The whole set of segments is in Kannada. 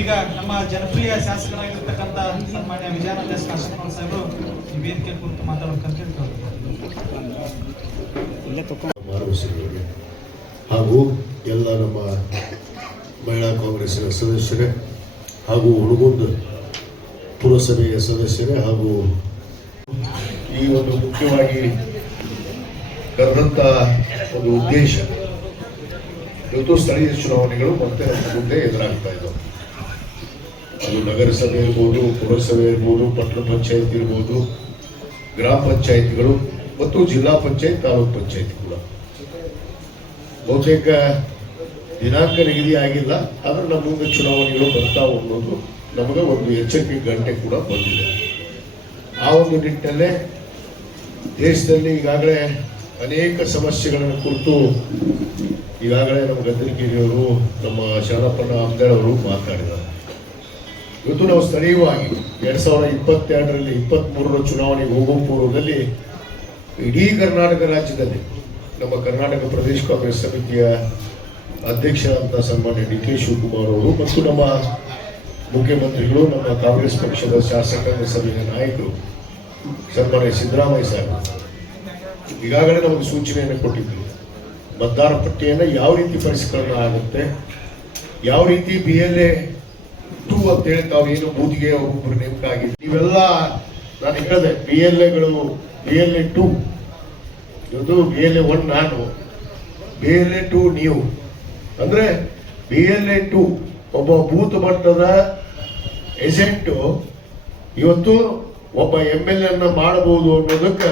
ಈಗ ನಮ್ಮ ಜನಪ್ರಿಯ ಶಾಸಕರಾಗಿರ್ತಕ್ಕಂಥ ಸನ್ಮಾನ್ಯ ವಿಜಯಾನಂದ ಎಸ್ ಕಾಶಪ್ಪನವರ ಸಾಹೇಬರು ಈ ವೇದಿಕೆ ಕುರಿತು ಮಾತಾಡಬೇಕಂತ ಹಾಗೂ ಎಲ್ಲ ನಮ್ಮ ಮಹಿಳಾ ಕಾಂಗ್ರೆಸ್ಸಿನ ಸದಸ್ಯರೇ ಹಾಗೂ ಹುಣಗುಂದ ಪುರಸಭೆಯ ಸದಸ್ಯರೇ ಹಾಗೂ ಈ ಒಂದು ಮುಖ್ಯವಾಗಿ ಕರೆದಂಥ ಒಂದು ಉದ್ದೇಶ ಇವತ್ತು ಸ್ಥಳೀಯ ಚುನಾವಣೆಗಳು ಮತ್ತೆ ನಮ್ಮ ಮುಂದೆ ಎದುರಾಗ್ತಾ ಇದ್ದಾವೆ. ಅದು ನಗರಸಭೆ ಇರ್ಬೋದು, ಪುರಸಭೆ ಇರ್ಬೋದು, ಪಟ್ಟಣ ಪಂಚಾಯತ್ ಇರ್ಬೋದು, ಗ್ರಾಮ ಪಂಚಾಯತ್ಗಳು ಮತ್ತು ಜಿಲ್ಲಾ ಪಂಚಾಯತ್, ತಾಲೂಕ್ ಪಂಚಾಯತ್ ಕೂಡ ಬಹುತೇಕ ದಿನಾಂಕ ನಿಗದಿ ಆಗಿಲ್ಲ. ಆದರೆ ನಮ್ಮ ಮುಂದೆ ಚುನಾವಣೆಗಳು ಬರ್ತಾವೆ ಅನ್ನೋದು ನಮಗೆ ಒಂದು ಎಚ್ಚರಿಕೆ ಗಂಟೆ ಕೂಡ ಬಂದಿದೆ. ಆ ಒಂದು ನಿಟ್ಟಿನಲ್ಲೇ ದೇಶದಲ್ಲಿ ಈಗಾಗಲೇ ಅನೇಕ ಸಮಸ್ಯೆಗಳನ್ನು ಕುರಿತು ಈಗಾಗಲೇ ನಮ್ಮ ಗದ್ದಲಗಿರಿಯವರು, ನಮ್ಮ ಶರಣಪ್ಪಣ್ಣ ಅಂಬೇಡ್ ಅವರು ಮಾತಾಡಿದ್ದಾರೆ. ಇವತ್ತು ನಾವು ಸ್ಥಳೀಯವಾಗಿ 2022ರಲ್ಲಿ 23ರ ಚುನಾವಣೆಗೆ ಹೋಗುವ ಪೂರ್ವದಲ್ಲಿ ಇಡೀ ಕರ್ನಾಟಕ ರಾಜ್ಯದಲ್ಲಿ ನಮ್ಮ ಕರ್ನಾಟಕ ಪ್ರದೇಶ ಕಾಂಗ್ರೆಸ್ ಸಮಿತಿಯ ಅಧ್ಯಕ್ಷರಾದಂಥ ಸನ್ಮಾನ್ಯ ಡಿ ಕೆ ಶಿವಕುಮಾರ್ ಅವರು ಮತ್ತು ನಮ್ಮ ಮುಖ್ಯಮಂತ್ರಿಗಳು, ನಮ್ಮ ಕಾಂಗ್ರೆಸ್ ಪಕ್ಷದ ಶಾಸಕಾಂಗ ಸಭೆಯ ನಾಯಕರು ಸನ್ಮಾನ್ಯ ಸಿದ್ದರಾಮಯ್ಯ ಸಾಹೇಬರು ಈಗಾಗಲೇ ನಮಗೆ ಸೂಚನೆಯನ್ನು ಕೊಟ್ಟಿದ್ದರು. ಮತದಾರ ಪಟ್ಟಿಯನ್ನು ಯಾವ ರೀತಿ ಪರಿಷ್ಕರಣೆ ಆಗುತ್ತೆ, ಯಾವ ರೀತಿ BLA 2 ಅಂತೇಳಿ ತಾವೇನು ಬೂದಿಗೆ ಒಬ್ಬೊಬ್ಬರು ನೇಮಕ ಆಗಿದೆ. ಇವೆಲ್ಲ ನಾನು ಹೇಳಿದೆ, BLA 2 ಇವತ್ತು BLA 1 ನಾನು, BLA 2 ನೀವು. ಅಂದ್ರೆ BLA 2 ಒಬ್ಬ ಬೂತ್ ಮಟ್ಟದ ಏಜೆಂಟು ಇವತ್ತು ಒಬ್ಬ MLA ಮಾಡಬಹುದು ಅನ್ನೋದಕ್ಕೆ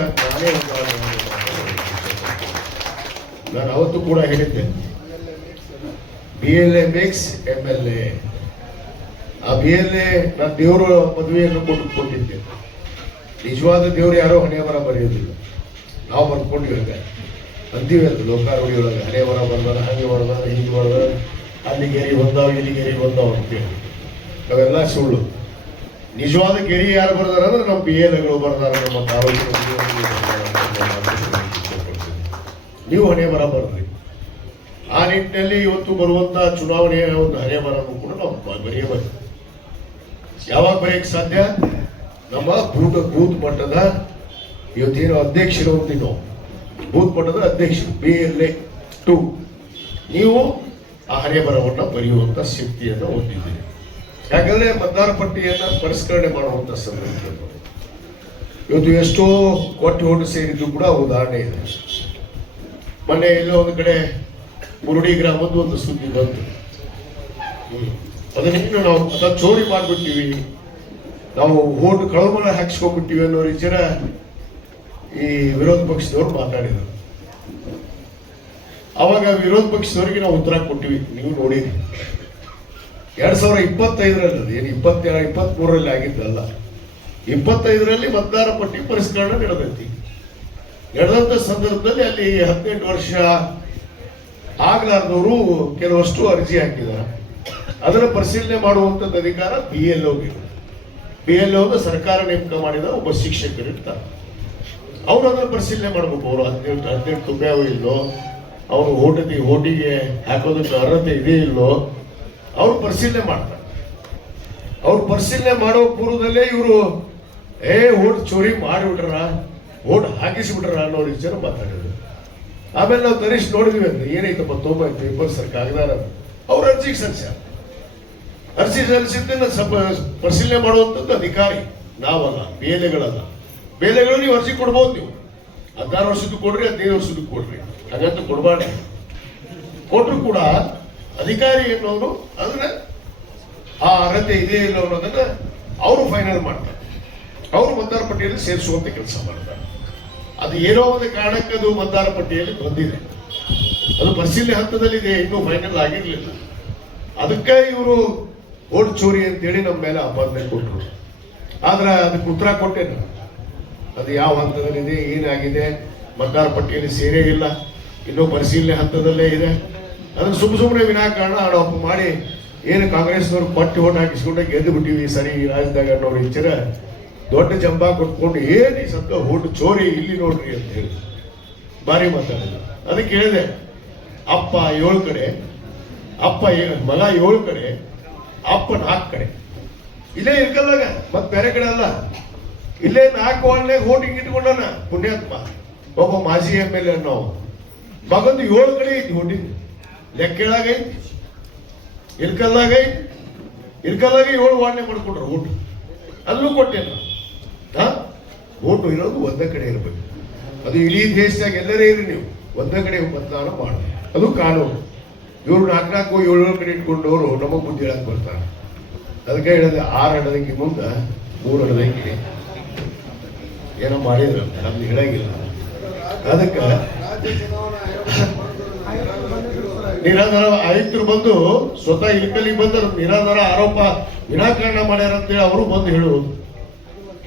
ನಾನು ಅವತ್ತು ಕೂಡ ಹೇಳಿದ್ದೆ, BLA ಮೇಕ್ಸ್ MLA. ಆ BLA ನಾನು ದೇವರು ಮದುವೆಯನ್ನು ಕೊಟ್ಟಿದ್ದೆ. ನಿಜವಾದ ದೇವರು ಯಾರೋ ಹಣೆ ಬರ ಬರೆಯೋದಿಲ್ಲ, ನಾವು ಬರ್ಕೊಂಡಿವೆ ಅಂತೀವಿ. ಅದು ಲೋಕಾರೂಢಿ ಒಳಗೆ ಹಣೆ ಬರ ಬರ್ದಾರ, ಹಾಗೆ ಬರ್ದಾರ, ಹೀಗೆ ಬರ್ದಾರ, ಅಲ್ಲಿ ಗೆರಿ ಬಂದಾವ, ಇಲ್ಲಿ ಗೆರಿ ಬಂದಾವ ಅಂತೇಳಿ ಅವೆಲ್ಲ ಸುಳ್ಳು. ನಿಜವಾದ ಗೆರಿ ಯಾರು ಬರ್ದಾರ ಅಂದ್ರೆ ನಮ್ಮ BLAಗಳು ಬರ್ದಾರ, ನಮ್ಮ ತಾಲೂಕಿನ ನೀವು ಹಣೆ ಬರ ಬರ್ರಿ. ಆ ನಿಟ್ಟಿನಲ್ಲಿ ಇವತ್ತು ಬರುವಂತ ಚುನಾವಣೆಯ ಒಂದು ಹಣೆ ಬರನ್ನು ಕೂಡ ನಾವು ಬರೆಯಬೇಕು. ಯಾವಾಗ ಬರೆಯಕ್ಕೆ ಸಾಧ್ಯ? ನಮ್ಮ ಬೂತ್ ಮಟ್ಟದ ಇವತ್ತೇನು ಅಧ್ಯಕ್ಷರು ಅಂತೀವಿ ನಾವು, ಬೂತ್ ಮಟ್ಟದ ಅಧ್ಯಕ್ಷರು BLA 2 ನೀವು ಆ ಹಣೆ ಬರವನ್ನು ಬರೆಯುವಂತ ಶಕ್ತಿಯನ್ನು ಹೊಂದಿದ್ದೀರಿ. ಯಾಕಂದ್ರೆ ಮತದಾರ ಪಟ್ಟಿಯನ್ನು ಪರಿಷ್ಕರಣೆ ಮಾಡುವಂತ ಸಂದರ್ಭ ಇವತ್ತು ಎಷ್ಟೋ ಕೋಟಿ ಓಟು ಸೇರಿದ್ದು ಕೂಡ ಉದಾಹರಣೆ ಇದೆ. ಮೊನ್ನೆ ಎಲ್ಲೋ ಒಂದು ಕಡೆ ಮುರುಡಿ ಗ್ರಾಮದ್ದು ಒಂದು ಸುದ್ದಿ ಬಂತು. ಅದನ್ನೇನು ನಾವು ಚೋರಿ ಮಾಡಿಬಿಟ್ಟಿವಿ, ನಾವು ಓಟು ಕಳಮಲ ಹಾಕಿಸ್ಕೊಂಡ್ಬಿಟ್ಟಿವಿ ಅನ್ನೋ ವಿಚಾರ ಈ ವಿರೋಧ ಪಕ್ಷದವ್ರು ಮಾತಾಡಿದರು. ಅವಾಗ ವಿರೋಧ ಪಕ್ಷದವರಿಗೆ ನಾವು ಉತ್ತರ ಕೊಟ್ಟಿವಿ, ನೀವು ನೋಡಿರಿ 2025ರಲ್ಲಿ ಏನು 23ರಲ್ಲಿ ಆಗಿದ್ದಲ್ಲ, 25ರಲ್ಲಿ ಮತದಾರ ಪಟ್ಟಿ ಪರಿಷ್ಕರಣೆ ನಡೆದೈತಿ. ನಡೆದಂತ ಸಂದರ್ಭದಲ್ಲಿ ಅಲ್ಲಿ 18 ವರ್ಷ ಆಗ್ಲಾರ್ದವರು ಕೆಲವಷ್ಟು ಅರ್ಜಿ ಹಾಕಿದ್ದಾರೆ. ಅದರ ಪರಿಶೀಲನೆ ಮಾಡುವಂಥದ್ದು ಅಧಿಕಾರ BLO ಸರ್ಕಾರ ನೇಮಕ ಮಾಡಿದ ಒಬ್ಬ ಶಿಕ್ಷಕರು ಇರ್ತಾರೆ. ಅವರು ಅದನ್ನ ಪರಿಶೀಲನೆ ಮಾಡಬೇಕು. ಅವರು 18 ತುಂಬ್ಯಾವ ಇಲ್ಲೋ, ಅವರು ಓಟಿಗೆ ಹಾಕೋದಕ್ಕೆ ಅರ್ಹತೆ ಇದೆ ಇಲ್ಲೋ, ಅವ್ರು ಪರಿಶೀಲನೆ ಮಾಡ್ತಾರೆ. ಅವ್ರು ಪರಿಶೀಲನೆ ಮಾಡೋ ಪೂರ್ವದಲ್ಲೇ ಇವರು ಓಟ್ ಚೋರಿ ಮಾಡಿಬಿಟ್ರ, ಓಟ್ ಹಾಕಿಸ್ಬಿಟ್ರ ಅನ್ನೋ ವಿಚಾರ ಮಾತಾಡಿದ್ರು. ಆಮೇಲೆ ನಾವು ತರಿಸಿ ನೋಡಿದ್ವಿ ಅಂತ ಏನೈತಪ್ಪ ಪೇಪರ್ ಸರ್ ಕಾಗದಾರ ಅವ್ರ ಅರ್ಜಿಗೆ ಅರ್ಜಿ ಸಲ್ಲಿಸಿದ್ದನ್ನ ಪರಿಶೀಲನೆ ಮಾಡುವಂಥದ್ದು ಅಧಿಕಾರಿ ನಾವಲ್ಲ, BLAಗಳು ನೀವು ಅರ್ಜಿ ಕೊಡ್ಬೋದು. ನೀವು 16 ವರ್ಷದ್ದು ಕೊಡ್ರಿ, 15 ವರ್ಷದ್ದು ಕೊಡ್ರಿ, ಹಾಗಂತ ಕೊಡಬಾರ್ದು. ಕೊಟ್ಟರು ಕೂಡ ಅಧಿಕಾರಿ ಅನ್ನೋರು ಅಂದ್ರೆ ಆ ಅರ್ಹತೆ ಇದೆ ಇಲ್ಲ ಅನ್ನೋದನ್ನ ಅವರು ಫೈನಲ್ ಮಾಡ್ತಾರೆ. ಅವರು ಮತದಾರ ಪಟ್ಟಿಯಲ್ಲಿ ಸೇರಿಸುವಂತ ಕೆಲಸ ಮಾಡ್ತಾರೆ. ಅದು ಏನೋ ಒಂದು ಕಾರಣಕ್ಕೆ ಅದು ಮತದಾರ ಪಟ್ಟಿಯಲ್ಲಿ ಬಂದಿದೆ, ಅದು ಪರಿಶೀಲನೆ ಹಂತದಲ್ಲಿದೆ, ಇನ್ನೂ ಫೈನಲ್ ಆಗಿರ್ಲಿಲ್ಲ. ಅದಕ್ಕೆ ಇವರು ಓಟ್ ಚೋರಿ ಅಂತೇಳಿ ನಮ್ಮ ಮೇಲೆ ಆಪಾದನೆ ಕೊಟ್ಟರು. ಆದ್ರೆ ಅದಕ್ಕೆ ಉತ್ತರ ಕೊಟ್ಟೇನು, ಅದು ಯಾವ ಹಂತದಲ್ಲಿದೆ, ಏನಾಗಿದೆ, ಮತದಾರ ಪಟ್ಟಿಯಲ್ಲಿ ಸೇರೇ ಇಲ್ಲ, ಇನ್ನೂ ಪರಿಶೀಲನೆ ಹಂತದಲ್ಲೇ ಇದೆ. ಅದನ್ನು ಸುಮ್ಮನೆ ವಿನಾಕಾರಣ ಆರೋಪ ಮಾಡಿ ಏನು ಕಾಂಗ್ರೆಸ್ನವ್ರು ಪಟ್ಟಿ ಓಟ್ ಹಾಕಿಸ್ಕೊಂಡು ಗೆದ್ದು ಬಿಟ್ಟಿವಿ ಸರಿ ರಾಜ್ಯದಾಗ ಅನ್ನೋ ವಿಚಾರ ದೊಡ್ಡ ಜಂಬ ಕೊಟ್ಕೊಂಡು ಏನು ಈ ಸತ್ತ ಓಟ್ ಚೋರಿ ಇಲ್ಲಿ ನೋಡ್ರಿ ಅಂತ ಹೇಳಿ ಭಾರಿ ಮಾತಾಡಿದ. ಅದಕ್ಕೆ ಹೇಳಿದೆ, ಅಪ್ಪ 7 ಕಡೆ, ಮಗ 7 ಕಡೆ, ಅಪ್ಪ 4 ಕಡೆ ಇಲ್ಲೇ ಇರ್ಕಲ್ಲಾಗ ಮತ್ ಬೇರೆ ಕಡೆ ಅಲ್ಲ, ಇಲ್ಲೇ 4 ವಾರ್ಡ್ನಾಗ ಹೋಟಿಂಗ್ ಇಟ್ಕೊಂಡನ ಪುಣ್ಯಾತ್ಮ ಒಬ್ಬ ಮಾಜಿ MLA ನಾವು. ಮಗಂದು 7 ಕಡೆ ಐತಿ ಹೋಟಿಂಗ್, ಲೆಕ್ಕ ಹೇಳಾಗೈತಿ. ಇಲ್ಕಲ್ಲಾಗ 7 ವಾರ್ಡ್ನಾಗ ಮಾಡ್ಕೊಂಡ್ರು ಓಟು, ಅಲ್ಲೂ ಕೊಟ್ಟೇನ. ಓಟು ಇರೋದು ಒಂದೇ ಕಡೆ ಇರ್ಬೇಕು. ಅದು ಇಡೀ ದೇಶದಾಗ ಎಲ್ಲರೇ ಇರಿ ನೀವು ಒಂದೇ ಕಡೆ ಮತದಾನ ಮಾಡಿ, ಅದು ಕಾನೂನು. ಇವ್ರು 4 7 ಕಡೆ ಇಟ್ಕೊಂಡವರು ನಮಗ್ ಬುದ್ಧಿ ಹೇಳಕ್ ಬರ್ತಾರೆ. ಅದಕ್ಕೆ ಹೇಳಿದ್ರೆ 6 ಅಡದಂಗಿ ಮುಂದೆ 3 ಅಡದಂಗಿ ಏನೋ ಮಾಡಿದ್ರು, ನಮ್ದು ಹೇಳಂಗಿಲ್ಲ. ಅದಕ್ಕೆ ನಿರಾಧಾರ ಆಯುಕ್ತರು ಬಂದು ಸ್ವತಃ ಇಲ್ಕಲ್ಲಿ ಬಂದು ನಿರಾಧಾರ ಆರೋಪ ವಿನಾಕಾರಣ ಮಾಡ್ಯಾರ ಅಂತೇಳಿ ಅವರು ಬಂದು ಹೇಳುವುದು.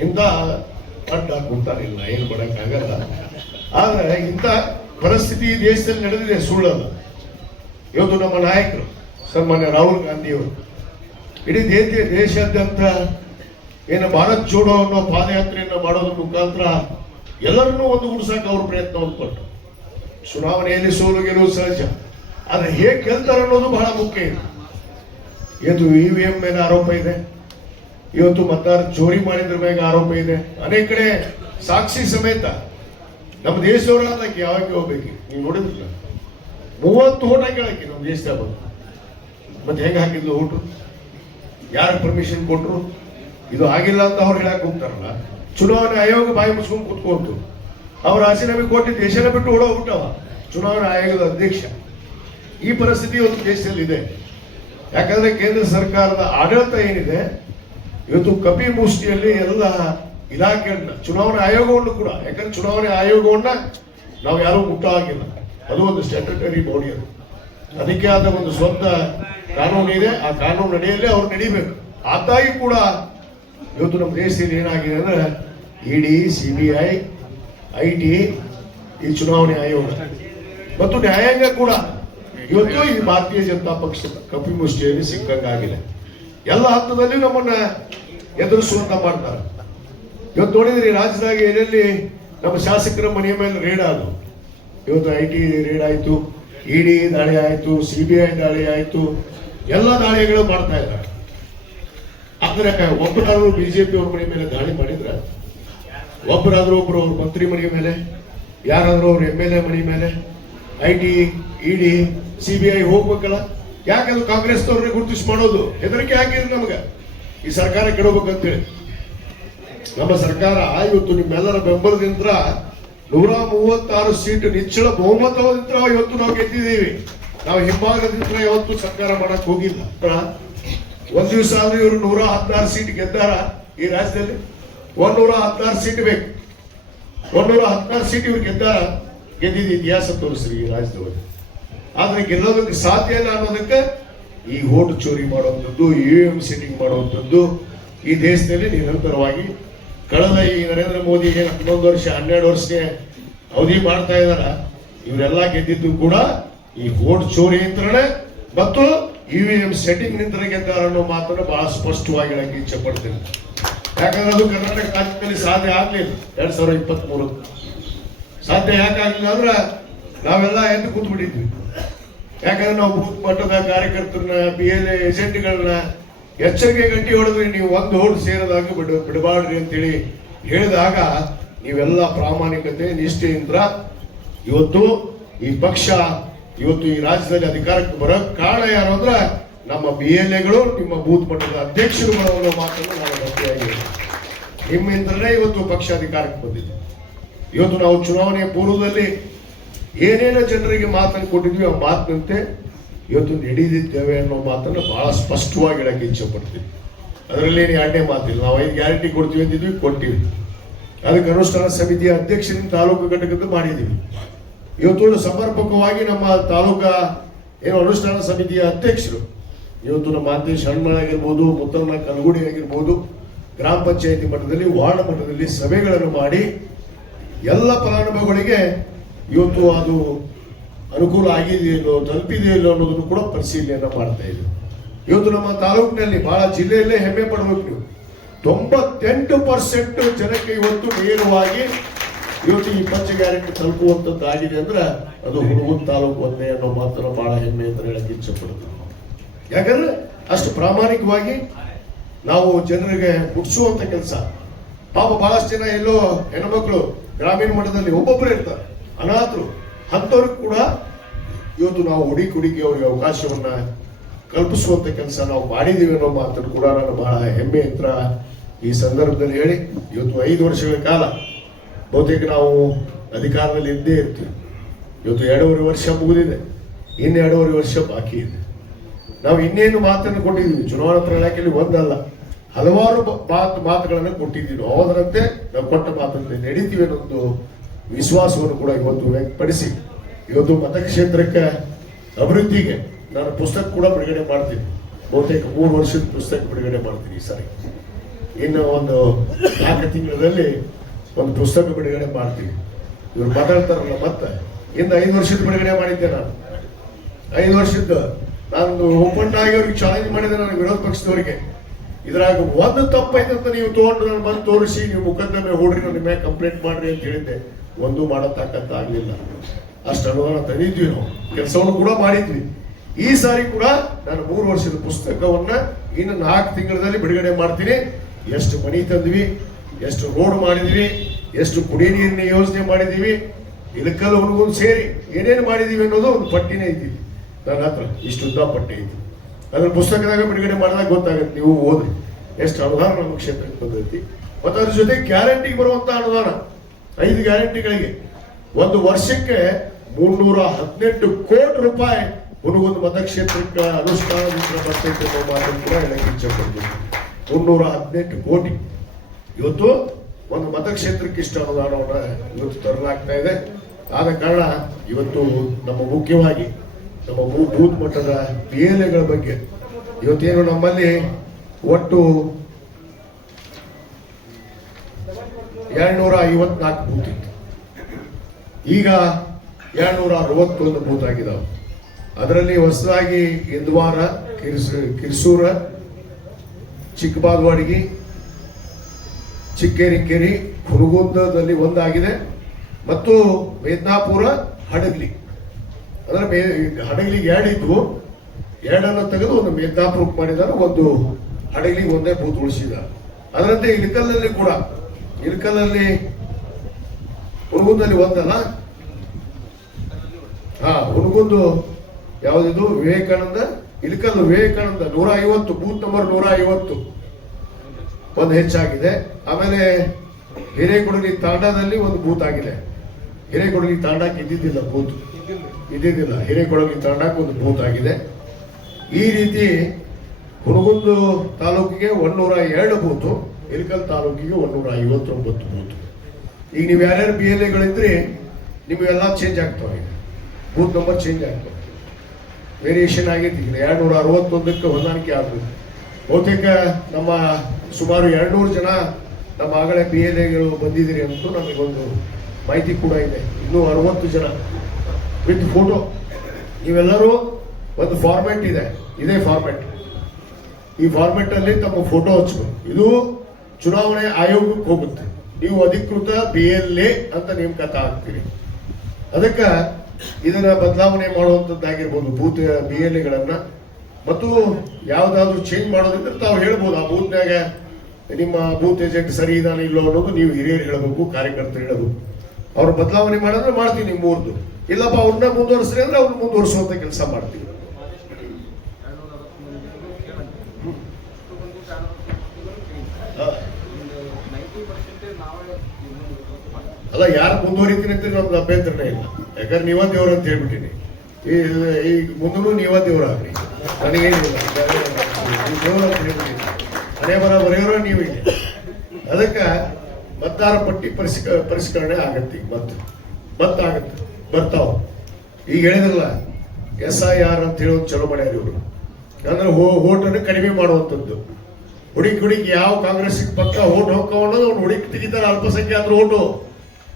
ಇಂಥ ಅಡ್ಡ ಕೂತಾರಿಲ್ಲ, ಏನು ಮಾಡಕ್ಕಾಗಲ್ಲ. ಆದ್ರೆ ಇಂಥ ಪರಿಸ್ಥಿತಿ ಈ ದೇಶದಲ್ಲಿ ನಡೆದಿದೆ, ಸುಳ್ಳಲ್ಲ. ಇವತ್ತು ನಮ್ಮ ನಾಯಕರು ಸನ್ಮಾನ್ಯ ರಾಹುಲ್ ಗಾಂಧಿಯವರು ಇಡೀ ದೇಶಾದ್ಯಂತ ಏನು ಭಾರತ್ ಜೋಡೋ ಅನ್ನೋ ಪಾದಯಾತ್ರೆಯನ್ನು ಮಾಡೋದ್ರ ಮುಖಾಂತರ ಎಲ್ಲರನ್ನೂ ಒಂದು ಗುಡ್ಸಕ್ಕೆ ಅವ್ರ ಪ್ರಯತ್ನವನ್ನು ಪಟ್ಟರು. ಚುನಾವಣೆಯಲ್ಲಿ ಸೋಲು ಗೆಲುವು ಸಹಜ, ಆದ್ರೆ ಹೇಗೆ ಗೆಲ್ತಾರೆ ಅನ್ನೋದು ಬಹಳ ಮುಖ್ಯ ಇದೆ. ಇವತ್ತು EVM ಮೇಲೆ ಆರೋಪ ಇದೆ, ಇವತ್ತು ಮತದಾರ ಚೋರಿ ಮಾಡಿದ್ರ ಮೇಲೆ ಆರೋಪ ಇದೆ. ಅನೇಕ ಕಡೆ ಸಾಕ್ಷಿ ಸಮೇತ ನಮ್ಮ ದೇಶದವರಾದ ಯಾವಾಗ ಹೋಗ್ಬೇಕು ನೀವು ನೋಡಿದ್ರಲ್ಲ, 30 ಓಟ ಕೇಳಕ್ಕೆ ನಮ್ಮ ದೇಶದಾಗ ಬಂದು ಮತ್ತೆ ಹೆಂಗೆ ಹಾಕಿದ್ಲು ಓಟು, ಯಾರ ಪರ್ಮಿಷನ್ ಕೊಟ್ರು, ಇದು ಆಗಿಲ್ಲ ಅಂತ ಅವ್ರು ಹೇಳಕ್ ಹೋಗ್ತಾರಲ್ಲ. ಚುನಾವಣಾ ಆಯೋಗ ಬಾಯಿ ಮುಚ್ಕೊಂಡು ಕೂತ್ಕೊಂತು, ಅವ್ರ ರಾಜೀನಾಮೆ ಕೊಟ್ಟು ದೇಶನ ಬಿಟ್ಟು ಓಡೋಗ್ಬಿಟ್ಟವ ಚುನಾವಣಾ ಆಯೋಗದ ಅಧ್ಯಕ್ಷ. ಈ ಪರಿಸ್ಥಿತಿ ಒಂದು ದೇಶದಲ್ಲಿ ಇದೆ. ಯಾಕಂದ್ರೆ ಕೇಂದ್ರ ಸರ್ಕಾರದ ಆಡಳಿತ ಏನಿದೆ ಇವತ್ತು ಕಪಿ ಮುಷ್ಟಿಯಲ್ಲಿ ಎಲ್ಲ ಇಲಾಖೆಯನ್ನ, ಚುನಾವಣಾ ಆಯೋಗವನ್ನು ಕೂಡ, ಯಾಕಂದ್ರೆ ಚುನಾವಣೆ ಆಯೋಗವನ್ನ ನಾವು ಯಾರೂ ಮುಟ್ಟ ಆಗಿಲ್ಲ, ಅದು ಒಂದು ಸ್ಟ್ಯಾಟ್ಯೂಟರಿ ಬಾಡಿ, ಅದು ಅದಕ್ಕೆ ಆದ ಒಂದು ಸ್ವಂತ ಕಾನೂನು ಇದೆ. ಆ ಕಾನೂನು ನಡೆಯಲ್ಲೇ ಅವ್ರು ನಡಿಬೇಕು. ಆದಾಗಿ ಕೂಡ ಇವತ್ತು ನಮ್ಮ ದೇಶದಲ್ಲಿ ಏನಾಗಿದೆ ಅಂದ್ರೆ ED, CBI, IT, ಈ ಚುನಾವಣೆ ಆಯೋಗ ಮತ್ತು ನ್ಯಾಯಾಂಗ ಕೂಡ ಇವತ್ತು ಈ ಭಾರತೀಯ ಜನತಾ ಪಕ್ಷದ ಕಪಿಮುಷ್ಟಿಯಲ್ಲಿ ಸಿಕ್ಕಂಗಾಗಿದೆ. ಎಲ್ಲ ಹಂತದಲ್ಲಿ ನಮ್ಮನ್ನ ಎದುರಿಸುವಂತ ಮಾಡ್ತಾರೆ. ಇವತ್ತು ನೋಡಿದ್ರಿ ರಾಜ್ಯದಾಗ ಎಲ್ಲೆಲ್ಲಿ ನಮ್ಮ ಶಾಸಕರ ಮನೆಯ ಮೇಲೆ ರೇಡ್ ಆದವು. ಇವತ್ತು IT ರೇಡ್ ಆಯ್ತು, ED ದಾಳಿ ಆಯ್ತು, CBI ದಾಳಿ ಆಯ್ತು, ಎಲ್ಲ ದಾಳಿಗಳು ಮಾಡ್ತಾ ಇದ್ದಾರೆ. ಆದ್ರೆ ಒಬ್ಬರಾದ್ರೂ BJP ಅವ್ರ ಮನೆ ಮೇಲೆ ದಾಳಿ ಮಾಡಿದ್ರ, ಒಬ್ಬರಾದ್ರೂ ಒಬ್ರು ಅವ್ರ ಮಂತ್ರಿ ಮನೆ ಮೇಲೆ, ಯಾರಾದ್ರೂ ಅವ್ರ MLA ಮನೆ ಮೇಲೆ IT, ED, CBI ಹೋಗ್ಬೇಕಲ್ಲ. ಯಾಕಂದ್ರೆ ಕಾಂಗ್ರೆಸ್ನವ್ರನ್ನೇ ಗುರುತಿಸಿ ಮಾಡೋದು ಹೆದರಿಕೆ ಹಾಕಿದ್ರು ನಮ್ಗೆ ಈ ಸರ್ಕಾರ ಕೆಡಬೇಕಂತೇಳಿ. ನಮ್ಮ ಸರ್ಕಾರ ಇವತ್ತು ನಿಮ್ಮೆಲ್ಲರ ಬೆಂಬಲದಿಂದ 136 ಸೀಟ್ ನಿಚ್ಚಳ ಬಹುಮತದಿಂದ ಇವತ್ತು ನಾವು ಗೆದ್ದಿದ್ದೀವಿ. ನಾವು ಹಿಂಭಾಗದಿಂದ ಯಾವತ್ತು ಸರ್ಕಾರ ಮಾಡಕ್ ಹೋಗಿಲ್ಲ. ಒಂದ್ ದಿವಸ ಆದ್ರೂ ಇವರು 116 ಸೀಟ್ ಗೆದ್ದಾರ ಈ ರಾಜ್ಯದಲ್ಲಿ. 116 ಸೀಟ್ ಬೇಕು, 116 ಸೀಟ್ ಇವ್ರು ಗೆದ್ದಿದ್ದ ಇತಿಹಾಸ ತೋರಿಸ್ರಿ ಈ ರಾಜ್ಯದವರು. ಆದ್ರೆ ಗೆಲ್ಲೋದಕ್ಕೆ ಸಾಧ್ಯ ಇಲ್ಲ ಅನ್ನೋದಕ್ಕೆ ಈ ಓಟ್ ಚೋರಿ ಮಾಡುವಂಥದ್ದು, EVM ಸೆಟ್ಟಿಂಗ್ ಮಾಡುವಂಥದ್ದು ಈ ದೇಶದಲ್ಲಿ ನಿರಂತರವಾಗಿ ಕಳೆದ ಈ ನರೇಂದ್ರ ಮೋದಿ 11 ವರ್ಷ 12 ವರ್ಷಕ್ಕೆ ಅವಧಿ ಮಾಡ್ತಾ ಇದಾರ. ಇವರೆಲ್ಲ ಗೆದ್ದಿದ್ದು ಕೂಡ ಈ ಓಟ್ ಚೋರಿ ನಿಂತ್ರಣ ಮತ್ತು EVM ಸೆಟ್ಟಿಂಗ್ ನಿಂತರ ಗೆದ್ದಾರ ಅನ್ನೋ ಮಾತನ್ನು ಬಹಳ ಸ್ಪಷ್ಟವಾಗಿ ಹೇಳಕ್ಕೆ ಇಚ್ಛೆ ಪಡ್ತೀನಿ. ಯಾಕಂದ್ರೆ ಅದು ಕರ್ನಾಟಕ ರಾಜ್ಯದಲ್ಲಿ ಸಾಧ್ಯ ಆಗ್ಲಿಲ್ಲ. 2023 ಸಾಧ್ಯ ಯಾಕಾಗ್ಲಿಲ್ಲ ಅಂದ್ರೆ ನಾವೆಲ್ಲ ಎದ್ದು ಕೂತ್ಬಿಟ್ಟಿದ್ವಿ. ಯಾಕಂದ್ರೆ ನಾವು ಬೂತ್ ಮಟ್ಟದ ಕಾರ್ಯಕರ್ತರನ್ನ, PLA ಏಜೆಂಟ್ಗಳನ್ನ ಎಚ್ಚರಿಕೆ ಗಂಟೆ ಹೊಡೆದ್ವಿ, ನೀವು ಒಂದು ಓಟ್ ಸೇರಿದಾಗ ಬಿಡಬಾರ್ದ್ರಿ ಅಂತೇಳಿ ಹೇಳಿದಾಗ ನೀವೆಲ್ಲ ಪ್ರಾಮಾಣಿಕತೆ ನಿಷ್ಠೆಯಿಂದ ಇವತ್ತು ಈ ಪಕ್ಷ ಇವತ್ತು ಈ ರಾಜ್ಯದಲ್ಲಿ ಅಧಿಕಾರಕ್ಕೆ ಬರೋಕ್ ಕಾರಣ ಯಾರು ಅಂದ್ರೆ ನಮ್ಮ BLAಗಳು, ನಿಮ್ಮ ಬೂತ್ ಮಟ್ಟದ ಅಧ್ಯಕ್ಷರುಗಳು ಅನ್ನೋ ಮಾತನ್ನು ನಾವು ಗಟ್ಟಿಯಾಗಿದ್ದೀವಿ. ನಿಮ್ಮಿಂದಲೇ ಇವತ್ತು ಪಕ್ಷ ಅಧಿಕಾರಕ್ಕೆ ಬಂದಿದೆ. ಇವತ್ತು ನಾವು ಚುನಾವಣೆಯ ಪೂರ್ವದಲ್ಲಿ ಏನೇನೋ ಜನರಿಗೆ ಮಾತನ್ನು ಕೊಟ್ಟಿದ್ವಿ, ಆ ಮಾತಿನಂತೆ ಇವತ್ತು ನಡೆದಿದ್ದೇವೆ ಅನ್ನೋ ಮಾತನ್ನು ಬಹಳ ಸ್ಪಷ್ಟವಾಗಿ ಹೇಳಕ್ಕೆ ಇಚ್ಛೆ ಪಡ್ತೀವಿ. ಅದರಲ್ಲಿ ಎರಡನೇ ಮಾತಿಲ್ಲ. ನಾವು 5 ಗ್ಯಾರಂಟಿ ಕೊಡ್ತೀವಿ ಅಂತಿದ್ವಿ, ಕೊಟ್ಟಿವಿ. ಅದಕ್ಕೆ ಅನುಷ್ಠಾನ ಸಮಿತಿಯ ಅಧ್ಯಕ್ಷರಿಂದ ತಾಲೂಕು ಘಟಕದ ಮಾಡಿದ್ದೀವಿ. ಇವತ್ತು ಸಮರ್ಪಕವಾಗಿ ನಮ್ಮ ತಾಲೂಕಾ ಅನುಷ್ಠಾನ ಸಮಿತಿಯ ಅಧ್ಯಕ್ಷರು ಇವತ್ತು ನಮ್ಮ ಮಾತೇಶ್ ಹಣ್ಮಳ ಆಗಿರ್ಬೋದು, ಮುತ್ತರನ ಕಲ್ಗುಡಿ ಆಗಿರ್ಬೋದು, ಗ್ರಾಮ ಪಂಚಾಯತಿ ಮಟ್ಟದಲ್ಲಿ, ವಾರ್ಡ್ ಮಟ್ಟದಲ್ಲಿ ಸಭೆಗಳನ್ನು ಮಾಡಿ ಎಲ್ಲ ಫಲಾನುಭವಿಗಳಿಗೆ ಇವತ್ತು ಅದು ಅನುಕೂಲ ಆಗಿದೆಯೋ ತಲುಪಿದೆಯೋ ಅನ್ನೋದನ್ನು ಕೂಡ ಪರಿಶೀಲನೆಯನ್ನ ಮಾಡ್ತಾ ಇದ್ದೀವಿ. ಇವತ್ತು ನಮ್ಮ ತಾಲೂಕಿನಲ್ಲಿ ಬಹಳ ಜಿಲ್ಲೆಯಲ್ಲೇ ಹೆಮ್ಮೆ ಪಡಬೇಕು ನೀವು, 98% ಜನಕ್ಕೆ ಇವತ್ತು ನೇರವಾಗಿ ಇವತ್ತು ಈ ಪಂಚ ಗ್ಯಾರಂಟಿ ತಲುಪುವಂಥದ್ದು ಆಗಿದೆ ಅಂದ್ರೆ ಅದು ಹುಣಗುಂದ ತಾಲೂಕು ಒಂದೇ ಅನ್ನೋ ಮಾತನ್ನು ಬಹಳ ಹೆಮ್ಮೆ ಅಂತ ಹೇಳಕ್ಕೆ ಇಚ್ಛೆ ಪಡ್ತೀವಿ. ಯಾಕಂದ್ರೆ ಅಷ್ಟು ಪ್ರಾಮಾಣಿಕವಾಗಿ ನಾವು ಜನರಿಗೆ ಮುಟ್ಟಿಸುವಂತ ಕೆಲಸ. ಪಾಪ ಬಹಳಷ್ಟು ಜನ ಎಲ್ಲೋ ಹೆಣ್ಮಕ್ಳು ಗ್ರಾಮೀಣ ಮಟ್ಟದಲ್ಲಿ ಒಬ್ಬೊಬ್ಬರು ಇರ್ತಾರೆ, ಅನಾಥರು, ಅಂಥವ್ರಿಗೆ ಕೂಡ ಇವತ್ತು ನಾವು ಹುಡುಕಿ ಅವರಿಗೆ ಅವಕಾಶವನ್ನ ಕಲ್ಪಿಸುವಂತ ಕೆಲಸ ನಾವು ಮಾಡಿದ್ದೀವಿ ಅನ್ನೋ ಮಾತನ್ನು ಕೂಡ ನಾನು ಬಹಳ ಹೆಮ್ಮೆ ಹತ್ರ ಈ ಸಂದರ್ಭದಲ್ಲಿ ಹೇಳಿ, ಇವತ್ತು 5 ವರ್ಷಗಳ ಕಾಲ ಬಹುತೇಕ ನಾವು ಅಧಿಕಾರದಲ್ಲಿ ಇದ್ದೇ ಇರ್ತೀವಿ. ಇವತ್ತು 2.5 ವರ್ಷ ಮುಗಿದಿದೆ, ಇನ್ನು 2.5 ವರ್ಷ ಬಾಕಿ ಇದೆ. ನಾವು ಇನ್ನೇನು ಮಾತನ್ನು ಕೊಟ್ಟಿದ್ದೀವಿ, ಚುನಾವಣಾ ಪ್ರಣಾಳಿಕೆಯಲ್ಲಿ ಒಂದಲ್ಲ ಹಲವಾರು ಮಾತುಗಳನ್ನು ಕೊಟ್ಟಿದ್ದೀವಿ. ಅದರಂತೆ ನಾವು ಕೊಟ್ಟ ಮಾತಂತೆ ನಡೀತೀವಿ ಅನ್ನೋದು ವಿಶ್ವಾಸವನ್ನು ಕೂಡ ಇವತ್ತು ವ್ಯಕ್ತಪಡಿಸಿ, ಇವತ್ತು ಮತಕ್ಷೇತ್ರಕ್ಕೆ ಅಭಿವೃದ್ಧಿಗೆ ನಾನು ಪುಸ್ತಕ ಕೂಡ ಬಿಡುಗಡೆ ಮಾಡ್ತೀನಿ. ಬಹುತೇಕ 3 ವರ್ಷದ ಪುಸ್ತಕ ಬಿಡುಗಡೆ ಮಾಡ್ತೀನಿ ಈ ಸಾರಿ. ಇನ್ನು ಒಂದು 4 ತಿಂಗಳಲ್ಲಿ ಒಂದು ಪುಸ್ತಕ ಬಿಡುಗಡೆ ಮಾಡ್ತೀನಿ. ಇವ್ರು ಮಾತಾಡ್ತಾರಲ್ಲ, ಮತ್ತೆ ಇನ್ನು 5 ವರ್ಷದ ಬಿಡುಗಡೆ ಮಾಡಿದ್ದೆ ನಾನು. 5 ವರ್ಷದ್ದು ನಾನು ಓಪನ್ ಆಗಿ ಅವ್ರಿಗೆ ಚಾಲೆಂಜ್ ಮಾಡಿದೆ ನನಗೆ ವಿರೋಧ ಪಕ್ಷದವರಿಗೆ. ಇದ್ರಾಗ ಒಂದು ತಪ್ಪೈತೆ ಅಂತ ನೀವು ತಗೊಂಡು ನನ್ನ ಬಂದು ತೋರಿಸಿ, ನೀವು ಮುಖದ್ದಮೆ ಹೂಡ್ರಿ, ನನ್ನ ಮೇಲೆ ಕಂಪ್ಲೇಂಟ್ ಮಾಡ್ರಿ ಅಂತ ಹೇಳಿದ್ದೆ. ಒಂದು ಮಾಡೋ ತಾಕತ್ತ ಆಗ್ಲಿಲ್ಲ. ಅಷ್ಟು ಅನುದಾನ ತಂದಿದ್ವಿ, ನಾವು ಕೆಲಸವನ್ನು ಕೂಡ ಮಾಡಿದ್ವಿ. ಈ ಸಾರಿ ಕೂಡ ನಾನು 3 ವರ್ಷದ ಪುಸ್ತಕವನ್ನ ಇನ್ನು 4 ತಿಂಗಳಲ್ಲಿ ಬಿಡುಗಡೆ ಮಾಡ್ತೀನಿ. ಎಷ್ಟು ಮನಿ ತಂದ್ವಿ, ಎಷ್ಟು ರೋಡ್ ಮಾಡಿದ್ವಿ, ಎಷ್ಟು ಕುಡಿಯ ನೀರಿನ ಯೋಜನೆ ಮಾಡಿದೀವಿ, ಇಲಕಲ್ ಹುಡುಗರು ಸೇರಿ ಏನೇನು ಮಾಡಿದೀವಿ ಅನ್ನೋದು ಒಂದು ಪಟ್ಟಿನೇ ಐತಿ ನನ್ನ ಹತ್ರ. ಇಷ್ಟು ಉದ್ದ ಪಟ್ಟಿ ಐತಿ. ಅದ್ರ ಪುಸ್ತಕದಾಗ ಬಿಡುಗಡೆ ಮಾಡಿದಾಗ ಗೊತ್ತಾಗುತ್ತೆ, ನೀವು ಓದ್ರಿ ಎಷ್ಟು ಅನುದಾನ ನಮ್ಮ ಕ್ಷೇತ್ರಕ್ಕೆ ಬಂದೈತಿ. ಮತ್ತು ಅದ್ರ ಜೊತೆ ಗ್ಯಾರಂಟಿಗೆ ಬರುವಂತ ಅನುದಾನ 5 ಗ್ಯಾರಂಟಿಗಳಿಗೆ ಒಂದು ವರ್ಷಕ್ಕೆ 318 ಕೋಟಿ ರೂಪಾಯಿ ಹುನಗುಂದ ಮತಕ್ಷೇತ್ರಕ್ಕೆ ಅನುಷ್ಠಾನದಿಂದ ಬರ್ತೈತೆ ಅನ್ನೋ ಮಾತನ್ನು ಕೂಡ ಹೇಳಕ್ಕೆ ಇಚ್ಛೆಪಡ್ತೀನಿ. 318 ಕೋಟಿ ಇವತ್ತು ಒಂದು ಮತಕ್ಷೇತ್ರಕ್ಕೆ ಇಷ್ಟ ಅನುದಾನವನ್ನು ಇವತ್ತು ತರಲಾಗ್ತಾ ಇದೆ. ಆದ ಕಾರಣ ಇವತ್ತು ನಮ್ಮ ಮುಖ್ಯವಾಗಿ ನಮ್ಮ ಬೂತ್ ಮಟ್ಟದ PLAಗಳ ಬಗ್ಗೆ ಇವತ್ತೇನು ನಮ್ಮಲ್ಲಿ ಒಟ್ಟು 254 ಬೂತ್ ಇತ್ತು, ಈಗ 261 ಬೂತ್ ಆಗಿದಾವೆ. ಅದರಲ್ಲಿ ಹೊಸದಾಗಿ ಇಂದವಾರ, ಕಿರ್ಸೂರ, ಚಿಕ್ಕಬಾಗವಾಡಿಗೆ, ಚಿಕ್ಕೇರಿಕೆರೆ, ಹುನಗುಂದದಲ್ಲಿ ಒಂದಾಗಿದೆ ಮತ್ತು ಮೇದ್ನಾಪುರ, ಹಡಗಲಿ. ಅದರ ಹಡಗಲಿಗೆ 2 ಇದ್ವು, 2 ತೆಗೆದು ಒಂದು ಮೇದ್ನಾಪುರಕ್ಕೆ ಮಾಡಿದ್ದಾರೆ, ಒಂದು ಹಡಗಲಿಗೆ ಒಂದೇ ಬೂತ್ ಉಳಿಸಿದ್ದಾರೆ. ಅದರಂತೆ ಇಲಕಲ್ಲಲ್ಲಿ ಕೂಡ, ಇಲಕಲ್ಲಲ್ಲಿ ಹುನಗುಂದಲ್ಲಿ ಒಂದಲ್ಲ, ಹುನಗುಂದು ಯಾವುದಿದು ವಿವೇಕಾನಂದ, ಇಲಕಲ್ಲು ವಿವೇಕಾನಂದ 150 ಬೂತ್ ನಂಬರ್ 150 ಒಂದು ಹೆಚ್ಚಾಗಿದೆ. ಆಮೇಲೆ ಹಿರೇಕೊಡಲಿ ತಾಂಡಾದಲ್ಲಿ ಒಂದು ಬೂತ್ ಆಗಿದೆ. ಹಿರೇಕೊಡಲಿ ತಾಂಡಾಕ್ಕೆ ಇದ್ದಿದ್ದಿಲ್ಲ ಬೂತ್, ಇದ್ದಿದ್ದಿಲ್ಲ. ಹಿರೇಕೊಡಲಿ ತಾಂಡಾಕ್ಕೆ ಒಂದು ಬೂತ್ ಆಗಿದೆ. ಈ ರೀತಿ ಹುನಗುಂದ ತಾಲೂಕಿಗೆ 102 ಬೂತು, ಇಲಕಲ್ ತಾಲೂಕಿಗೆ 159 ಬೂತ್. ಈಗ ನೀವು ಯಾರ್ಯಾರು PLAಗಳಿದ್ರೆ ನಿಮಗೆಲ್ಲ ಚೇಂಜ್ ಆಗ್ತವೆ, ಬೂತ್ ನಂಬರ್ ಚೇಂಜ್ ಆಗ್ತವೆ, ವೇರಿಯೇಷನ್ ಆಗೈತಿ. ಈಗ 261ಕ್ಕೆ ಹೊಂದಾಣಿಕೆ ಆಗಬೇಕು. ಬಹುತೇಕ ನಮ್ಮ ಸುಮಾರು 200 ಜನ ನಮ್ಮ ಆಗಲೇ PLAಗಳು ಬಂದಿದ್ದೀರಿ ಅಂತೂ ನಮಗೊಂದು ಮಾಹಿತಿ ಕೂಡ ಇದೆ. ಇನ್ನೂ 60 ಜನ ವಿತ್ ಫೋಟೋ. ನೀವೆಲ್ಲರೂ ಒಂದು ಫಾರ್ಮ್ಯಾಟ್ ಇದೆ, ಇದೇ ಫಾರ್ಮ್ಯಾಟ್. ಈ ಫಾರ್ಮ್ಯಾಟ್ ಅಲ್ಲಿ ತಮ್ಮ ಫೋಟೋ ಹಚ್ಚಬೇಕು. ಇದು ಚುನಾವಣೆ ಆಯೋಗಕ್ಕೆ ಹೋಗುತ್ತೆ. ನೀವು ಅಧಿಕೃತ PLA ಅಂತ ನೇಮಕಾತ ಆಗ್ತೀರಿ. ಅದಕ್ಕೆ ಇದನ್ನ ಬದಲಾವಣೆ ಮಾಡುವಂಥದ್ದಾಗಿರ್ಬೋದು ಬೂತ್ PLAಗಳನ್ನ. ಮತ್ತು ಯಾವ್ದಾದ್ರು ಚೇಂಜ್ ಮಾಡೋದಿದ್ರೆ ತಾವು ಹೇಳ್ಬೋದು, ಆ ಬೂತ್ನಾಗ ನಿಮ್ಮ ಬೂತ್ ಏಜೆಂಟ್ ಸರಿ ಇದಾನೆ ಇಲ್ಲೋ ಅನ್ನೋದು ನೀವು ಹಿರಿಯರು ಹೇಳಬೇಕು, ಕಾರ್ಯಕರ್ತರು ಹೇಳಬೇಕು. ಅವ್ರು ಬದಲಾವಣೆ ಮಾಡಿದ್ರೆ ಮಾಡ್ತೀವಿ, ನಿಮ್ಮ ಊರ್ದು. ಇಲ್ಲಪ್ಪ ಅವ್ರನ್ನ ಮುಂದುವರಿಸ್ರಿ ಅಂದ್ರೆ ಅವ್ರನ್ನ ಮುಂದುವರಿಸುವಂತ ಕೆಲಸ ಮಾಡ್ತೀವಿ. ಅಲ್ಲ, ಯಾರು ಮುಂದುವರಿತೀನಿ ಅಂತ ನಮ್ದು ಅಭ್ಯಂತರನೇ ಇಲ್ಲ. ಯಾಕಂದ್ರೆ ನೀವ ದೇವ್ರ ಅಂತ ಹೇಳ್ಬಿಟ್ಟಿನಿ. ಈ ಮುಂದೂ ನೀವ ದೇವ್ರಾಗ್ರಿ, ನನಗೇನಿಲ್ಲ. ದೇವ್ರ ಅಂತ ಹೇಳ್ಬಿಟ್ಟಿನಿ, ಮನೆ ಬರೆಯೋರ ನೀವಿದೆ. ಅದಕ್ಕೆ ಮತದಾರ ಪಟ್ಟಿ ಪರಿಷ್ಕರಣೆ ಆಗತ್ತೆ. ಮತ್ತಾಗತ್ತೆ, ಬರ್ತಾವ. ಈಗ ಹೇಳಿದ್ರಲ್ಲ SIR ಅಂತ ಹೇಳಿ ಒಂದು ಚಲೋ ಮಾಡ್ಯಾರ ಇವರು. ಅಂದ್ರೆ ಓಟನ್ನು ಕಡಿಮೆ ಮಾಡುವಂಥದ್ದು. ಹುಡುಕಿ ಯಾವ ಕಾಂಗ್ರೆಸ್ ಪಕ್ಕ ಓಟ್ ಹೋಗ್ತಾವ ಅನ್ನೋದು ಅವ್ನು ಹುಡುಕಿ ತೆಗಿತಾರೆ, ಅಲ್ಪಸಂಖ್ಯಾತರ ಓಟು.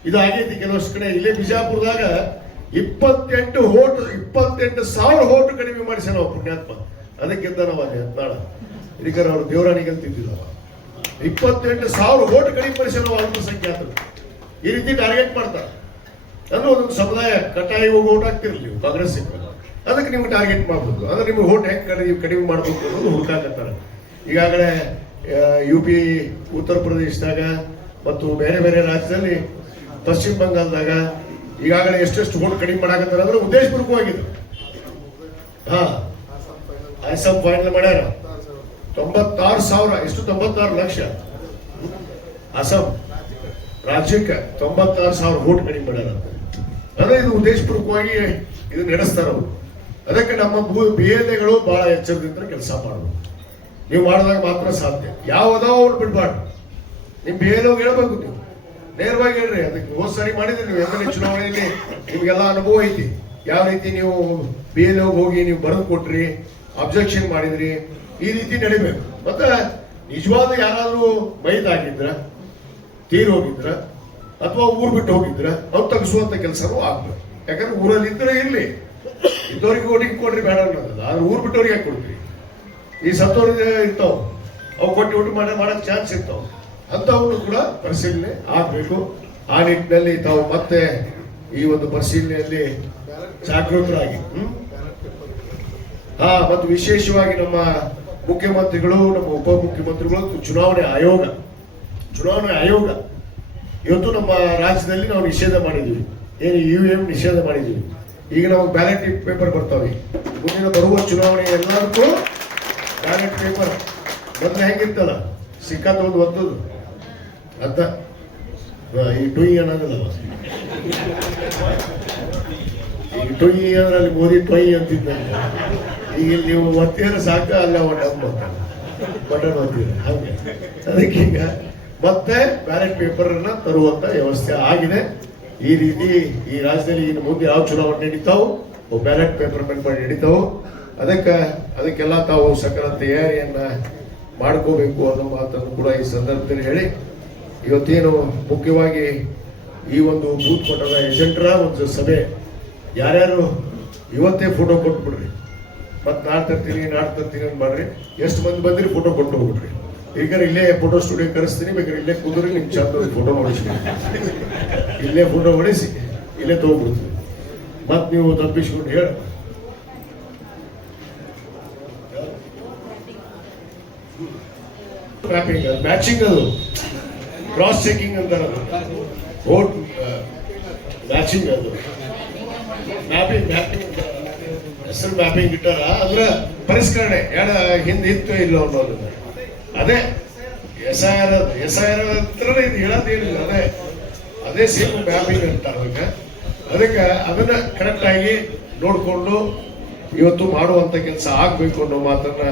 ಇದು ಆಗೈತಿ ಕೆಲವಷ್ಟು ಕಡೆ. ಇಲ್ಲೇ ಬಿಜಾಪುರದಾಗ 28,000 ಓಟು ಕಡಿಮೆ ಮಾಡಿಸ ನಾವು ಪುಣ್ಯಾತ್ಮ. ಅದಕ್ಕಿಂತ ನಾವು ನಾಳ ಇದಕ್ಕೆ ಅವ್ರು ದೇವರಾಣಿಗೆ ಅಂತಿದ್ದಿಲ್ಲ. 28,000 ಓಟು ಕಡಿಮೆ ಮಾಡಿಸ ನಾವು ಅಲ್ಪಸಂಖ್ಯಾತರು. ಈ ರೀತಿ ಟಾರ್ಗೆಟ್ ಮಾಡ್ತಾರೆ. ಅಂದ್ರೆ ಒಂದೊಂದು ಸಮುದಾಯ ಕಟಾಯಿ ಹೋಗಿ ಓಟ್ ಹಾಕ್ತಿರ್ಲಿ ನೀವು ಕಾಂಗ್ರೆಸ್. ಅದಕ್ಕೆ ನಿಮ್ಗೆ ಟಾರ್ಗೆಟ್ ಮಾಡ್ಬೋದು. ಅಂದ್ರೆ ನಿಮ್ಗೆ ಓಟ್ ಹೆಂಗೆ ಕಡಿಮೆ ಮಾಡ್ಬೇಕು ಅನ್ನೋದು ಹುಡುಕಾಕತ್ತಾರೆ. ಈಗಾಗಲೇ UP, ಉತ್ತರ ಪ್ರದೇಶದಾಗ ಮತ್ತು ಬೇರೆ ಬೇರೆ ರಾಜ್ಯದಲ್ಲಿ, ಪಶ್ಚಿಮ ಬಂಗಾಳದಾಗ ಈಗಾಗಲೇ ಎಷ್ಟೆಷ್ಟು ಓಟ್ ಕಡಿಮೆ ಮಾಡಾಕತ್ತಾರೆ ಅಂದ್ರೆ ಉದ್ದೇಶಪೂರ್ವಕವಾಗಿದೆ. ಐಸಮ್ ಫೈನಲ್ ಮಾಡ್ಯಾರ 96,000, ಎಷ್ಟು 96 ಲಕ್ಷ. ಅಸ್ಸಾಂ ರಾಜ್ಯಕ್ಕೆ 96,000 ಓಟ್ ಕಡಿಮೆ ಮಾಡ್ಯಾರ. ಅಂದ್ರೆ ಇದು ಉದ್ದೇಶಪೂರ್ವಕವಾಗಿ ಇದು ನಡೆಸ್ತಾರ ಅವರು. ಅದಕ್ಕೆ ನಮ್ಮ BLAಗಳು ಬಹಳ ಎಚ್ಚರದಿಂದ ಕೆಲಸ ಮಾಡಬೇಕು. ನೀವು ಮಾಡಿದಾಗ ಮಾತ್ರ ಸಾಧ್ಯ. ಯಾವ್ದಾವ ಅವ್ರು ಬಿಡ್ಬಾರ್ದು. ನಿಮ್ BLO ಹೇಳ್ಬೇಕು, ನೀವು ನೇರವಾಗಿ ಹೇಳ್ರಿ. ಅದಕ್ಕೆ ಹೋದ್ ಸಾರಿ ಮಾಡಿದ್ರಿ ನೀವು MLA ಚುನಾವಣೆಯಲ್ಲಿ, ನಿಮ್ಗೆಲ್ಲ ಅನುಭವ ಐತಿ. ಯಾವ ರೀತಿ ನೀವು BLO ಹೋಗಿ ನೀವು ಬರೆದು ಕೊಟ್ರಿ, ಅಬ್ಜೆಕ್ಷನ್ ಮಾಡಿದ್ರಿ. ಈ ರೀತಿ ನಡಿಬೇಕು. ಮತ್ತೆ ನಿಜವಾದ ಯಾರಾದ್ರೂ ಬೈದಾಗಿದ್ರ, ತೀರ್ ಹೋಗಿದ್ರ, ಅಥವಾ ಊರ್ ಬಿಟ್ಟು ಹೋಗಿದ್ರ ಅವ್ರು ತಗ್ಸುವಂತ ಕೆಲಸನೂ ಆಗ್ಬೇಕು. ಯಾಕಂದ್ರೆ ಊರಲ್ಲಿ ಇದ್ರೆ ಇರ್ಲಿ, ಇದ್ದವ್ರಿಗೆ ಓಟಿಗೆ ಕೊಡ್ರಿ ಬೇಡ ಅನ್ನೋದಲ್ಲ. ಆದ್ರೆ ಊರ್ ಬಿಟ್ಟವ್ರಿಗೆ ಯಾಕೆ ಕೊಡ್ತೀರಿ? ಈ ಸತ್ತವ್ರಿಗೆ ಇರ್ತಾವ, ಅವು ಕೊಟ್ಟು ಊಟ ಮಾಡಕ್ ಚಾನ್ಸ್ ಇರ್ತಾವ. ಅಂತವನ್ನು ಕೂಡ ಪರಿಶೀಲನೆ ಆಗ್ಬೇಕು. ಆ ನಿಟ್ಟಿನಲ್ಲಿ ತಾವು ಮತ್ತೆ ಈ ಒಂದು ಪರಿಶೀಲನೆಯಲ್ಲಿ ಜಾಗೃತರಾಗಿ. ಮತ್ತು ವಿಶೇಷವಾಗಿ ನಮ್ಮ ಮುಖ್ಯಮಂತ್ರಿಗಳು, ನಮ್ಮ ಉಪಮುಖ್ಯಮಂತ್ರಿಗಳು, ಚುನಾವಣೆ ಆಯೋಗ ಇವತ್ತು ನಮ್ಮ ರಾಜ್ಯದಲ್ಲಿ ನಾವು ನಿಷೇಧ ಮಾಡಿದ್ವಿ. ಏನು EVM ನಿಷೇಧ ಮಾಡಿದ್ವಿ. ಈಗ ನಾವು ಬ್ಯಾಲೆಟ್ ಪೇಪರ್ ಬರ್ತಾವೆ. ಮುಂದಿನ ಬರುವ ಚುನಾವಣೆ ಎಲ್ಲರಿಗೂ ಬ್ಯಾಲೆಟ್ ಪೇಪರ್ ಮೊದಲು ಹೆಂಗಿರ್ತಲ್ಲ, ಸಿಕ್ಕಾ ತಗೊಂಡು ಒತ್ತದು ಅಂತ ಈ ಟುಯಿ ಅನ್ನೋದಿಲ್ಲ. ಈಗ ಟುಯಿ ಅಂದ್ರೆ ಅಲ್ಲಿ ಮೋದಿ ಟೊಯ್ ಅಂತಿದ್ದ. ಈಗ ನೀವು ಒತ್ತಿದ್ರೆ ಸಾಕ, ಅಲ್ಲ ಬಟನ್ ಒತ್ತಿದ್ರೆ ಹಾಗೆ. ಅದಕ್ಕೀಗ ಮತ್ತೆ ಬ್ಯಾಲೆಟ್ ಪೇಪರ್ ಅನ್ನ ತರುವಂತ ವ್ಯವಸ್ಥೆ ಆಗಿದೆ. ಈ ರೀತಿ ಈ ರಾಜ್ಯದಲ್ಲಿ ಇನ್ನು ಮುಂದೆ ಯಾವ ಚುನಾವಣೆ ನಡೀತಾವು, ಬ್ಯಾಲೆಟ್ ಪೇಪರ್ ಮೇಲೆ ನಡೀತಾವು. ಅದಕ್ಕೆಲ್ಲ ತಾವು ಸಕಲ ತಯಾರಿಯನ್ನ ಮಾಡ್ಕೋಬೇಕು ಅನ್ನೋ ಮಾತನ್ನು ಕೂಡ ಈ ಸಂದರ್ಭದಲ್ಲಿ ಹೇಳಿ, ಇವತ್ತೇನು ಮುಖ್ಯವಾಗಿ ಈ ಒಂದು ಬೂತ್ ಮಟ್ಟದ ಏಜೆಂಟರ ಒಂದು ಸಭೆ, ಯಾರ್ಯಾರು ಇವತ್ತೇ ಫೋಟೋ ಕೊಟ್ಬಿಡ್ರಿ, ಮತ್ತೆ ನಾಳೆ ತರ್ತೀನಿ ಅಂತ ಮಾಡ್ರಿ. ಎಷ್ಟು ಮಂದಿ ಬಂದಿರಿ ಫೋಟೋ ಕೊಟ್ಟು ಹೋಗ್ಬಿಡ್ರಿ. ಈಗ ಇಲ್ಲೇ ಫೋಟೋ ಸ್ಟುಡಿಯೋ ಕರೆಸ್ತೀನಿ, ಬೇಕಾದ್ರೆ ಇಲ್ಲೇ ಕೂದ್ರಿ, ನಿಮ್ ಚಂದ ಫೋಟೋ ಹೊಡಿಸ್ಬಿಡಿ, ಇಲ್ಲೇ ಫೋಟೋ ಹೊಡಿಸಿ ಇಲ್ಲೇ ತಗೋಬಿಡ್ತೀವಿ. ಮತ್ ನೀವು ತಪ್ಪಿಸ್ಕೊಂಡು ಹೇಳ ಮ್ಯಾಚಿಂಗ್, ಅದು ಕ್ರಾಸ್ ಚೆಕಿಂಗ್ ಅಂತಾರ, ವೋಟ್ ಮ್ಯಾಚಿಂಗ್, ಅದು ಮ್ಯಾಪಿಂಗ್ ಹೆಸರು ಮ್ಯಾಪಿಂಗ್ ಇಟ್ಟಾರ. ಅಂದ್ರೆ ಪರಿಷ್ಕರಣೆ ಹಿಂದಿತ್ತು ಇಲ್ಲ ಅನ್ನೋದನ್ನ. ಅದೇ SIR ಹತ್ರ ಇದು ಹೇಳೋದೇನಿಲ್ಲ, ಅದೇ ಸೇಮ್ ಮ್ಯಾಪಿಂಗ್ ಅಂತಾರೆ. ಅದಕ್ಕೆ ಅದನ್ನ ಕರೆಕ್ಟ್ ಆಗಿ ನೋಡಿಕೊಂಡು ಇವತ್ತು ಮಾಡುವಂತ ಕೆಲಸ ಆಗ್ಬೇಕು ಅನ್ನೋ ಮಾತನ್ನ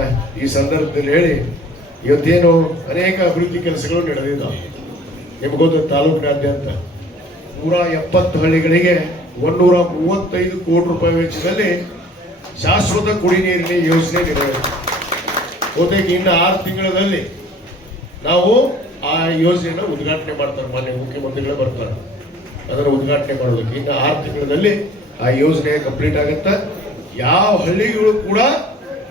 ಈ ಸಂದರ್ಭದಲ್ಲಿ ಹೇಳಿ, ಇವತ್ತೇನು ಅನೇಕ ಅಭಿವೃದ್ಧಿ ಕೆಲಸಗಳು ನಡೆದಿದ್ದಾವೆ. ನಿಮಗೊತ್ತು ತಾಲೂಕಿನಾದ್ಯಂತ 170 ಹಳ್ಳಿಗಳಿಗೆ 135 ಕೋಟಿ ರೂಪಾಯಿ ವೆಚ್ಚದಲ್ಲಿ ಶಾಶ್ವತ ಕುಡಿ ನೀರಿನ ಯೋಜನೆ ನಿರ್ವಹಿಸಿದೆ. ಜೊತೆಗೆ ಇನ್ನು 6 ತಿಂಗಳಲ್ಲಿ ನಾವು ಆ ಯೋಜನೆಯನ್ನು ಉದ್ಘಾಟನೆ ಮಾಡ್ತಾರೆ. ಮಾನ್ಯ ಮುಖ್ಯಮಂತ್ರಿಗಳು ಬರ್ತಾರೆ ಅದನ್ನು ಉದ್ಘಾಟನೆ ಮಾಡೋದಕ್ಕೆ. ಇನ್ನು 6 ತಿಂಗಳಲ್ಲಿ ಆ ಯೋಜನೆ ಕಂಪ್ಲೀಟ್ ಆಗುತ್ತೆ. ಯಾವ ಹಳ್ಳಿಗಳು ಕೂಡ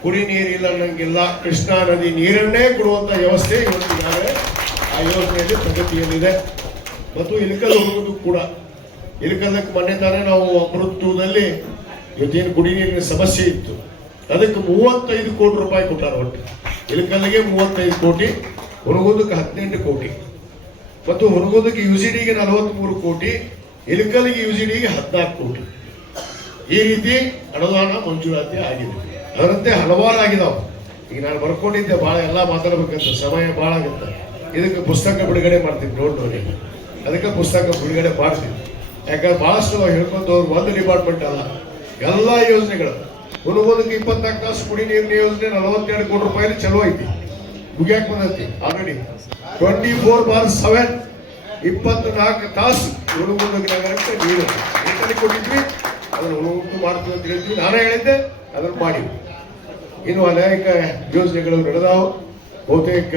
ಕುಡಿ ನೀರಿಲ್ಲ ಅನ್ನಂಗಿಲ್ಲ, ಕೃಷ್ಣಾ ನದಿ ನೀರನ್ನೇ ಕೊಡುವಂತ ವ್ಯವಸ್ಥೆ ಇವತ್ತು ಈಗಾಗಲೇ ಆ ಯೋಜನೆಯಲ್ಲಿ ಪ್ರಗತಿಯಲ್ಲಿದೆ. ಮತ್ತು ಇಲಕಲ್ ಹೋಗೋದು ಕೂಡ, ಇಲಕಲ್ಲಕ್ಕೆ ಮೊನ್ನೆ ತಾನೇ ನಾವು ಅಮೃತದಲ್ಲಿ ಇವತ್ತೇನು ಕುಡಿ ನೀರಿನ ಸಮಸ್ಯೆ ಇತ್ತು, ಅದಕ್ಕೆ 35 ಕೋಟಿ ರೂಪಾಯಿ ಕೊಟ್ಟಾರ. ಒಟ್ಟು ಇಲಕಲ್ಲಿಗೆ 35 ಕೋಟಿ, ಹುನಗುಂದಕ್ಕೆ 18 ಕೋಟಿ, ಮತ್ತು ಹುನಗುಂದಕ್ಕೆ UGDಗೆ 43 ಕೋಟಿ, ಇಲಕಲ್ಲಿಗೆ UGDಗೆ 14 ಕೋಟಿ. ಈ ರೀತಿ ಅನುದಾನ ಮಂಜೂರಾತಿ ಆಗಿದೆ. ಅದರಂತೆ ಹಲವಾರು ಆಗಿದಾವೆ. ಈಗ ನಾನು ಬರ್ಕೊಂಡಿದ್ದೆ, ಭಾಳ ಎಲ್ಲ ಮಾತಾಡ್ಬೇಕಂತ ಸಮಯ ಭಾಳ ಆಗುತ್ತೆ. ಇದಕ್ಕೆ ಪುಸ್ತಕ ಬಿಡುಗಡೆ ಮಾಡ್ತೀನಿ, ನೋಡಿ. ಅದಕ್ಕೆ ಪುಸ್ತಕ ಬಿಡುಗಡೆ ಮಾಡ್ತೀನಿ. ಯಾಕಂದ್ರೆ ಬಹಳಷ್ಟು ಹೇಳ್ಕೊಂತವ್ರು ಒಂದು ಡಿಪಾರ್ಟ್ಮೆಂಟ್ ಅಲ್ಲ, ಎಲ್ಲ ಯೋಜನೆಗಳು. ಹುನಗುಂದಕ್ಕೆ 24 ತಾಸು ಕುಡಿ ನೀರಿನ ಯೋಜನೆ 42 ಕೋಟಿ ರೂಪಾಯಿ ಚಲೋ ಐತಿ, ಮುಗಿಯಾಕ್ ಬಂದೈತಿ ಆಲ್ರೆಡಿ. 24/7 24 ತಾಸು ಹುನಗುಂದ ನಗರಕ್ಕೆ ನೀರು ಕೊಟ್ಟಿದ್ವಿ. ಅದನ್ನು ಹುನಗುಂದು ಮಾಡ್ತೀವಿ ಅಂತ ಹೇಳ್ತೀವಿ. ನಾನೇ ಹೇಳಿದ್ದೆ, ಅದನ್ನು ಮಾಡಿ. ಇನ್ನು ಅನೇಕ ಯೋಜನೆಗಳು ನಡೆದಾವು. ಬಹುತೇಕ